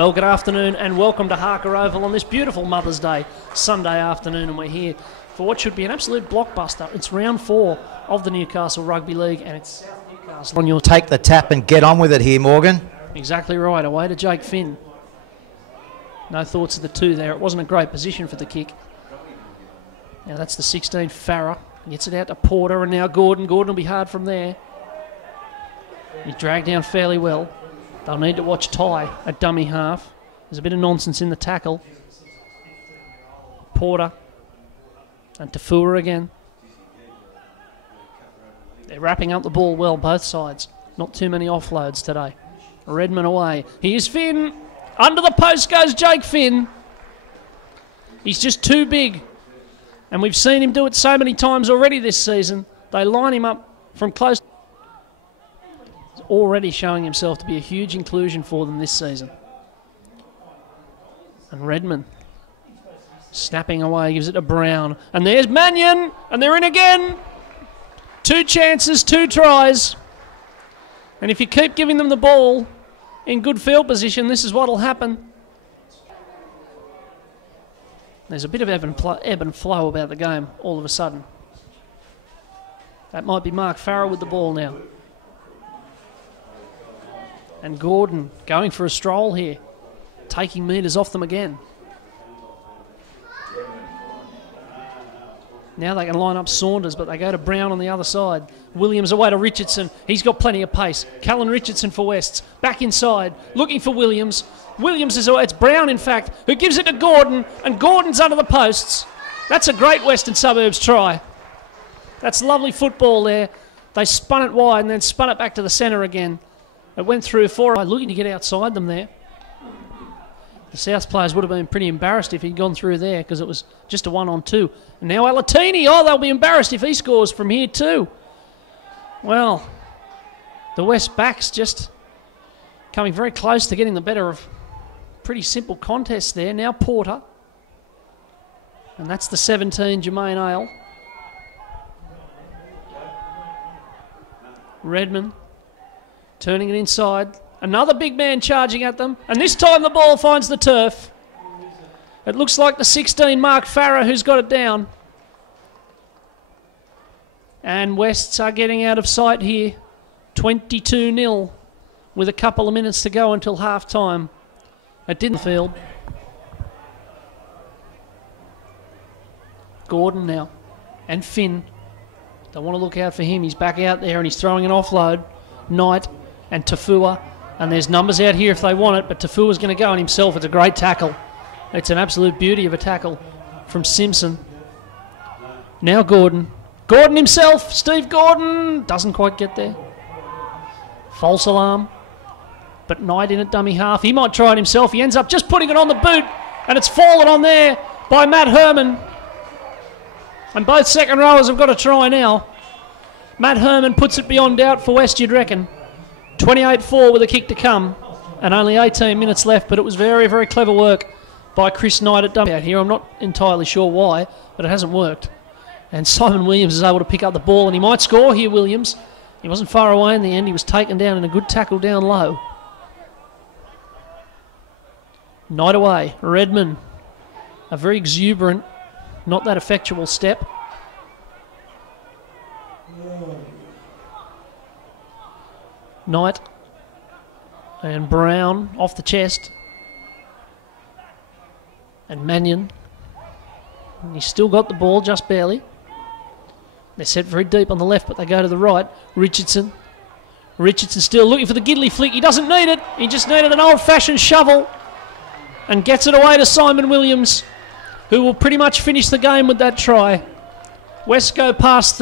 Well, good afternoon and welcome to Harker Oval on this beautiful Mother's Day Sunday afternoon, and we're here for what should be an absolute blockbuster. It's round 4 of the Newcastle Rugby League, and it's South Newcastle. You'll take the tap and get on with it here, Morgan. Exactly right, away to Jake Finn. No thoughts of the two there. It wasn't a great position for the kick. Now that's the 16, Farrar. Gets it out to Porter, and now Gordon. Gordon will be hard from there. He's dragged down fairly well. They'll need to watch Ty at dummy half. There's a bit of nonsense in the tackle. Porter and Tafua again. They're wrapping up the ball well, both sides. Not too many offloads today. Redman away. Here's Finn. Under the post goes Jake Finn. He's just too big. And we've seen him do it so many times already this season. They line him up from close. He's already showing himself to be a huge inclusion for them this season. And Redman snapping away, gives it to Brown. And there's Mannion, and they're in again. 2 chances, 2 tries. And if you keep giving them the ball in good field position, this is what'll happen. There's a bit of ebb and flow about the game all of a sudden. That might be Mark Farrar with the ball now. And Gordon going for a stroll here, taking metres off them again. Now they can line up Saunders, but they go to Brown on the other side. Williams away to Richardson. He's got plenty of pace. Callan Richardson for Wests. Back inside, looking for Williams. Williams is away. It's Brown, in fact, who gives it to Gordon, and Gordon's under the posts. That's a great Western Suburbs try. That's lovely football there. They spun it wide and then spun it back to the centre again. It went through 4, looking to get outside them there. The South players would have been pretty embarrassed if he'd gone through there because it was just a 1-on-2. And now Alatini, they'll be embarrassed if he scores from here too. Well, the West backs just coming very close to getting the better of pretty simple contest there. Now Porter. And that's the 17, Jermaine Ale. Redman turning it inside. Another big man charging at them. And this time the ball finds the turf. It looks like the 16, Mark Farrar, who's got it down. And Wests are getting out of sight here. 22-0 with a couple of minutes to go until half-time. It didn't field. Gordon now. And Finn. Don't want to look out for him. He's back out there and he's throwing an offload. Knight and Tafua. And there's numbers out here if they want it, but Tafua's going to go on himself. It's a great tackle. It's an absolute beauty of a tackle from Simpson. Now Gordon. Gordon himself, Steve Gordon, doesn't quite get there. False alarm. But Knight in at dummy half. He might try it himself. He ends up just putting it on the boot, and it's fallen on there by Matt Herman. And both second rowers have got a try now. Matt Herman puts it beyond doubt for West, you'd reckon. 28-4 with a kick to come, and only 18 minutes left, but it was very, very clever work by Chris Knight at dummy out here. I'm not entirely sure why, but it hasn't worked. And Simon Williams is able to pick up the ball, and he might score here, Williams. He wasn't far away in the end. He was taken down in a good tackle down low. Knight away. Redman. A very exuberant, not that effectual step. Knight and Brown off the chest. And Mannion. And he's still got the ball, just barely. They're set very deep on the left, but they go to the right. Richardson. Richardson still looking for the Gidley flick. He doesn't need it. He just needed an old-fashioned shovel. And gets it away to Simon Williams, who will pretty much finish the game with that try. West go past